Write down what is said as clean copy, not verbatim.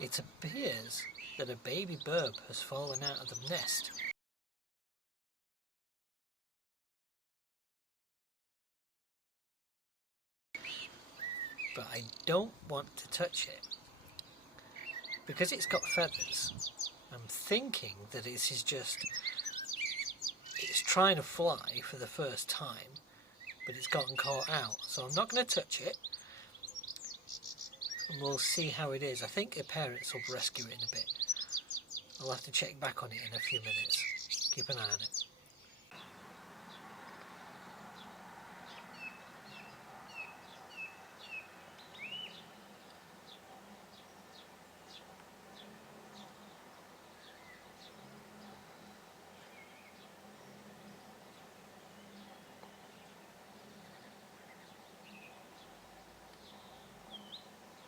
It appears that a baby bird has fallen out of the nest. But I don't want to touch it. Because it's got feathers, I'm thinking that this is just... it's trying to fly for the first time, but it's gotten caught out. So I'm not going to touch it. And we'll see how it is. I think the parents will rescue it in a bit. I'll have to check back on it in a few minutes. Keep an eye on it.